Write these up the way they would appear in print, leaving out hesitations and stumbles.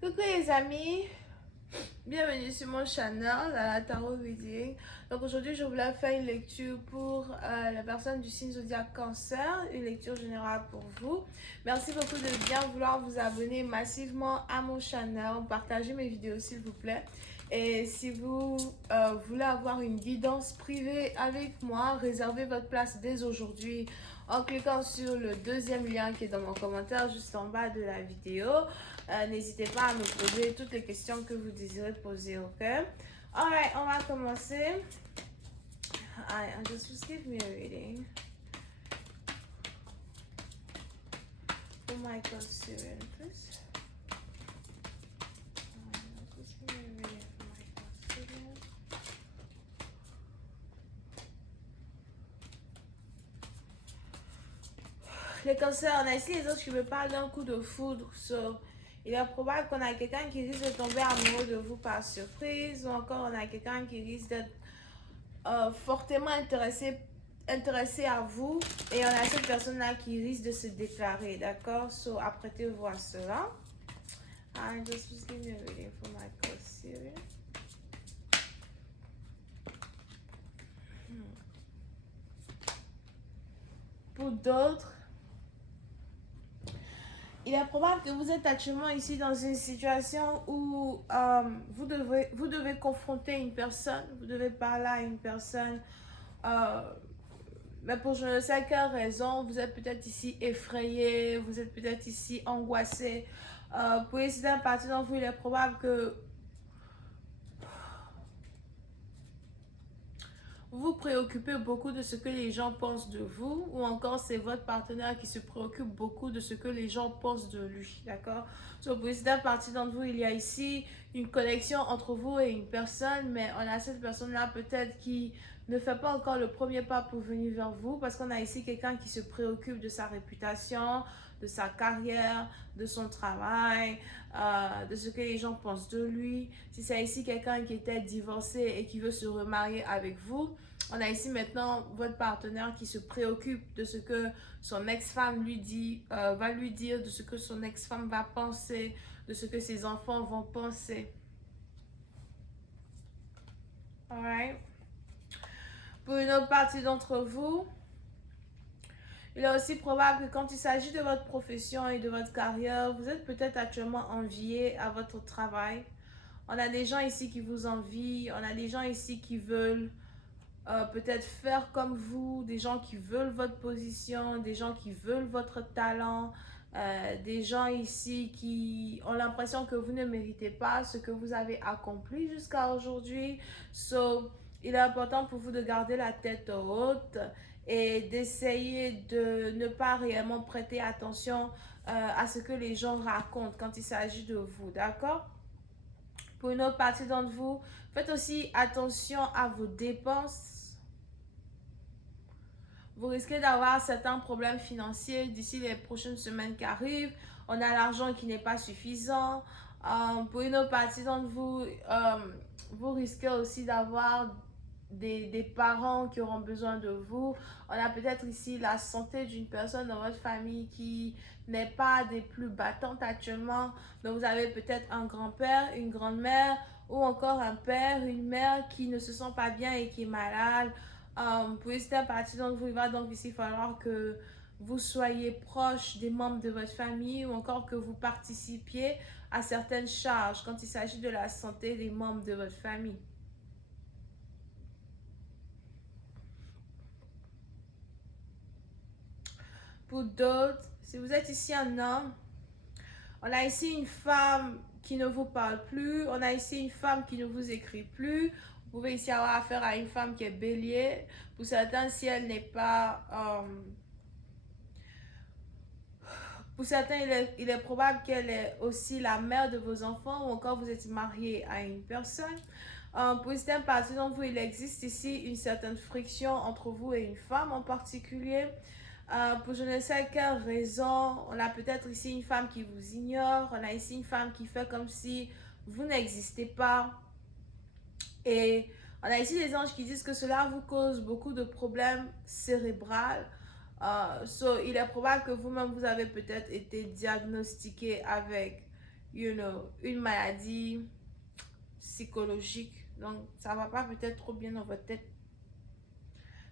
Coucou les amis, bienvenue sur mon channel, la Tarot Reading. Donc aujourd'hui je voulais faire une lecture pour la personne du signe zodiaque Cancer, une lecture générale pour vous. Merci beaucoup de bien vouloir vous abonner massivement à mon channel, partagez mes vidéos s'il vous plaît. Et si vous voulez avoir une guidance privée avec moi, réservez votre place dès aujourd'hui en cliquant sur le deuxième lien qui est dans mon commentaire juste en bas de la vidéo. N'hésitez pas à me poser toutes les questions que vous désirez poser, ok? Alright, on va commencer. Alright, just give me a reading. Oh my God, Syrian, please. Just give me a reading for my God, Syrian. Les cancers, on a ici les autres qui me parlent d'un coup de foudre. Il est probable qu'on a quelqu'un qui risque de tomber amoureux de vous par surprise, ou encore on a quelqu'un qui risque d'être fortement intéressé à vous, et on a cette personne là qui risque de se déclarer, d'accord? So apprêtez-vous à cela. I just was giving a reading for my course series. Pour d'autres, il est probable que vous êtes actuellement ici dans une situation où vous devez confronter une personne, vous devez parler à une personne, mais pour je ne sais quelle raison, vous êtes peut-être ici effrayé, vous êtes peut-être ici angoissé. Pour certaines parties d'entre vous, il est probable que vous vous préoccupez beaucoup de ce que les gens pensent de vous, ou encore c'est votre partenaire qui se préoccupe beaucoup de ce que les gens pensent de lui, d'accord? Pour certaines parties d'entre vous, il y a ici une connexion entre vous et une personne, mais on a cette personne-là peut-être qui ne fait pas encore le premier pas pour venir vers vous, parce qu'on a ici quelqu'un qui se préoccupe de sa réputation, de sa carrière, de son travail, de ce que les gens pensent de lui. Si c'est ici quelqu'un qui était divorcé et qui veut se remarier avec vous, on a ici maintenant votre partenaire qui se préoccupe de ce que son ex-femme lui dit, va lui dire, de ce que son ex-femme va penser, de ce que ses enfants vont penser. Alright. Pour une autre partie d'entre vous, il est aussi probable que quand il s'agit de votre profession et de votre carrière, vous êtes peut-être actuellement envié à votre travail. On a des gens ici qui vous envient, on a des gens ici qui veulent peut-être faire comme vous, des gens qui veulent votre position, des gens qui veulent votre talent, des gens ici qui ont l'impression que vous ne méritez pas ce que vous avez accompli jusqu'à aujourd'hui. So, il est important pour vous de garder la tête haute et d'essayer de ne pas réellement prêter attention à ce que les gens racontent quand il s'agit de vous, d'accord? Pour une autre partie d'entre vous, faites aussi attention à vos dépenses. Vous risquez d'avoir certains problèmes financiers d'ici les prochaines semaines qui arrivent. On a l'argent qui n'est pas suffisant. Pour une autre partie d'entre vous, vous risquez aussi d'avoir des parents qui auront besoin de vous. On a peut-être ici la santé d'une personne dans votre famille qui n'est pas des plus battantes actuellement. Donc vous avez peut-être un grand-père, une grand-mère, ou encore un père, une mère qui ne se sent pas bien et qui est malade. Pour certaines parties d'entre vous, il va donc ici falloir que vous soyez proche des membres de votre famille, ou encore que vous participiez à certaines charges quand il s'agit de la santé des membres de votre famille. Pour d'autres, si vous êtes ici un homme, on a ici une femme qui ne vous parle plus, on a ici une femme qui ne vous écrit plus. Vous pouvez ici avoir affaire à une femme qui est bélier. Pour certains, si elle n'est pas... pour certains, il est probable qu'elle est aussi la mère de vos enfants, ou encore vous êtes marié à une personne. Pour certaines parties d'entre vous, il existe ici une certaine friction entre vous et une femme en particulier. Pour je ne sais quelle raison, on a peut-être ici une femme qui vous ignore, on a ici une femme qui fait comme si vous n'existez pas. Et on a ici des anges qui disent que cela vous cause beaucoup de problèmes cérébraux. Il est probable que vous-même, vous avez peut-être été diagnostiqué avec une maladie psychologique. Donc, ça va pas peut-être trop bien dans votre tête.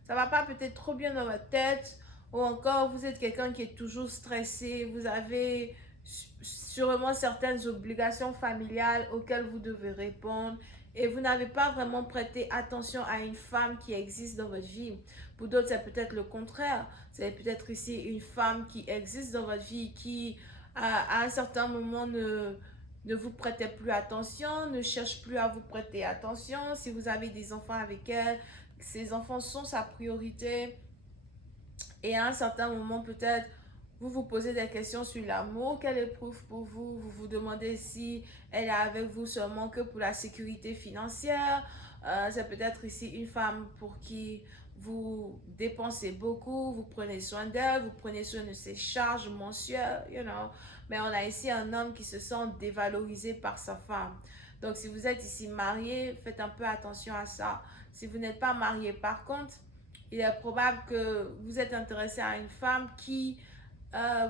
Ça va pas peut-être trop bien dans votre tête. Ou encore, vous êtes quelqu'un qui est toujours stressé. Vous avez sûrement certaines obligations familiales auxquelles vous devez répondre. Et vous n'avez pas vraiment prêté attention à une femme qui existe dans votre vie. Pour d'autres, c'est peut-être le contraire. C'est peut-être ici une femme qui existe dans votre vie, qui à un certain moment ne vous prêtait plus attention, ne cherche plus à vous prêter attention. Si vous avez des enfants avec elle, ces enfants sont sa priorité. Et à un certain moment, peut-être, vous vous posez des questions sur l'amour qu'elle éprouve pour vous. Vous vous demandez si elle est avec vous seulement que pour la sécurité financière. C'est peut-être ici une femme pour qui vous dépensez beaucoup, vous prenez soin d'elle, vous prenez soin de ses charges mensuelles, Mais on a ici un homme qui se sent dévalorisé par sa femme. Donc, si vous êtes ici marié, faites un peu attention à ça. Si vous n'êtes pas marié, par contre, il est probable que vous êtes intéressé à une femme qui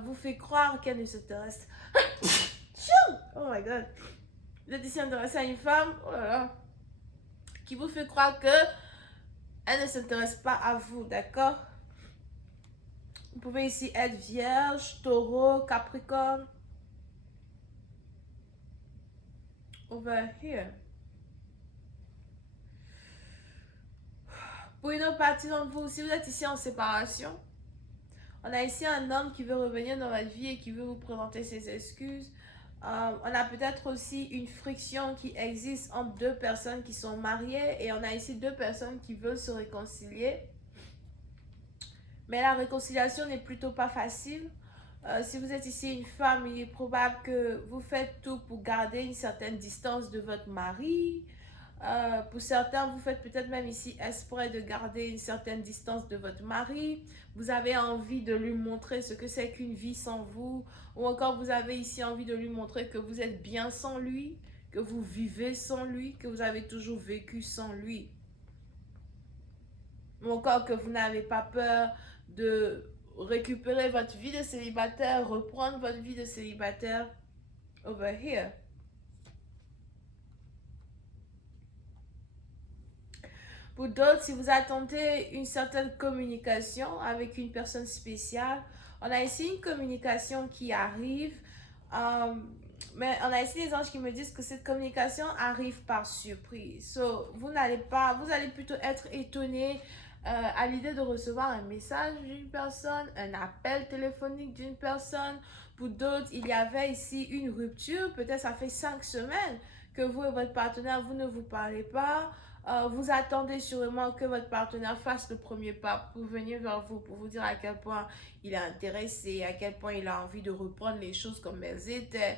vous fait croire qu'elle ne s'intéresse. Oh my god. Vous êtes ici intéressé à une femme, oh là là, qui vous fait croire que elle ne s'intéresse pas à vous, d'accord? Vous pouvez ici être vierge, taureau, capricorne. Over here. Pour une autre partie d'entre vous, si vous êtes ici en séparation, on a ici un homme qui veut revenir dans votre vie et qui veut vous présenter ses excuses. On a peut-être aussi une friction qui existe entre deux personnes qui sont mariées et on a ici deux personnes qui veulent se réconcilier. Mais la réconciliation n'est plutôt pas facile. Si vous êtes ici une femme, il est probable que vous faites tout pour garder une certaine distance de votre mari. Pour certains, vous faites peut-être même ici exprès de garder une certaine distance de votre mari. Vous avez envie de lui montrer ce que c'est qu'une vie sans vous. Ou encore, vous avez ici envie de lui montrer que vous êtes bien sans lui, que vous vivez sans lui, que vous avez toujours vécu sans lui. Ou encore que vous n'avez pas peur de récupérer votre vie de célibataire, reprendre votre vie de célibataire over here. Pour d'autres, si vous attendez une certaine communication avec une personne spéciale, on a ici une communication qui arrive, mais on a ici les anges qui me disent que cette communication arrive par surprise. So, vous allez plutôt être étonné à l'idée de recevoir un message d'une personne, un appel téléphonique d'une personne. Pour d'autres, il y avait ici une rupture, peut-être ça fait 5 semaines que vous et votre partenaire, vous ne vous parlez pas. Vous attendez sûrement que votre partenaire fasse le premier pas pour venir vers vous, pour vous dire à quel point il est intéressé, à quel point il a envie de reprendre les choses comme elles étaient,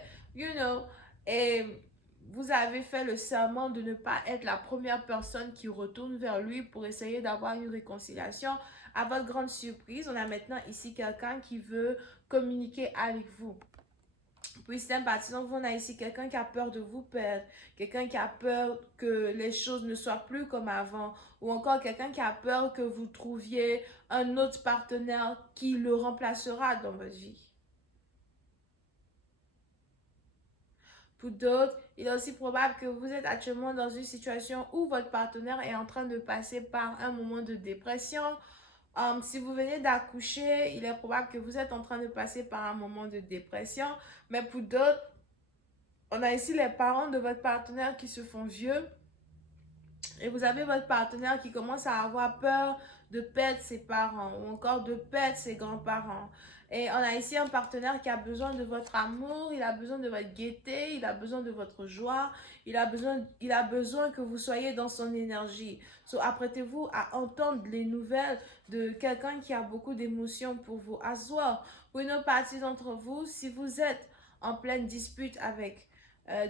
Et vous avez fait le serment de ne pas être la première personne qui retourne vers lui pour essayer d'avoir une réconciliation. À votre grande surprise, on a maintenant ici quelqu'un qui veut communiquer avec vous. Puis c'est par exemple, on a ici quelqu'un qui a peur de vous perdre, quelqu'un qui a peur que les choses ne soient plus comme avant, ou encore quelqu'un qui a peur que vous trouviez un autre partenaire qui le remplacera dans votre vie. Pour d'autres, il est aussi probable que vous êtes actuellement dans une situation où votre partenaire est en train de passer par un moment de dépression. Si vous venez d'accoucher, il est probable que vous êtes en train de passer par un moment de dépression. Mais pour d'autres, on a ici les parents de votre partenaire qui se font vieux. Et vous avez votre partenaire qui commence à avoir peur de perdre ses parents ou encore de perdre ses grands-parents. Et on a ici un partenaire qui a besoin de votre amour, il a besoin de votre gaieté, il a besoin de votre joie, il a besoin que vous soyez dans son énergie. So, apprêtez-vous à entendre les nouvelles de quelqu'un qui a beaucoup d'émotions pour vous. Asseoir. Pour une autre partie d'entre vous, si vous êtes en pleine dispute avec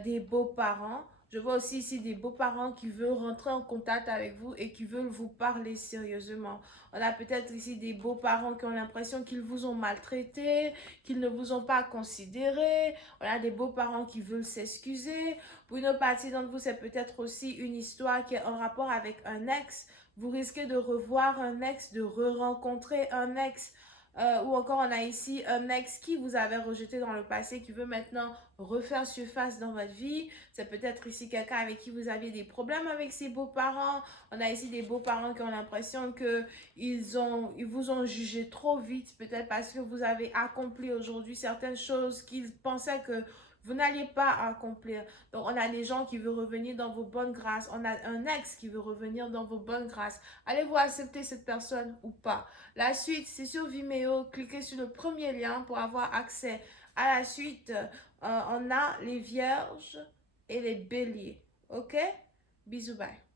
des beaux-parents, je vois aussi ici des beaux-parents qui veulent rentrer en contact avec vous et qui veulent vous parler sérieusement. On a peut-être ici des beaux-parents qui ont l'impression qu'ils vous ont maltraité, qu'ils ne vous ont pas considéré. On a des beaux-parents qui veulent s'excuser. Pour une autre partie d'entre vous, c'est peut-être aussi une histoire qui est en rapport avec un ex. Vous risquez de revoir un ex, de re-rencontrer un ex. Ou encore on a ici un ex qui vous avait rejeté dans le passé, qui veut maintenant refaire surface dans votre vie. C'est peut-être ici quelqu'un avec qui vous aviez des problèmes avec ses beaux-parents. On a ici des beaux-parents qui ont l'impression que ils vous ont jugé trop vite, peut-être parce que vous avez accompli aujourd'hui certaines choses qu'ils pensaient que vous n'alliez pas accomplir. Donc, on a des gens qui veulent revenir dans vos bonnes grâces. On a un ex qui veut revenir dans vos bonnes grâces. Allez-vous accepter cette personne ou pas? La suite, c'est sur Vimeo. Cliquez sur le premier lien pour avoir accès à la suite. On a les vierges et les béliers. OK? Bisous, bye.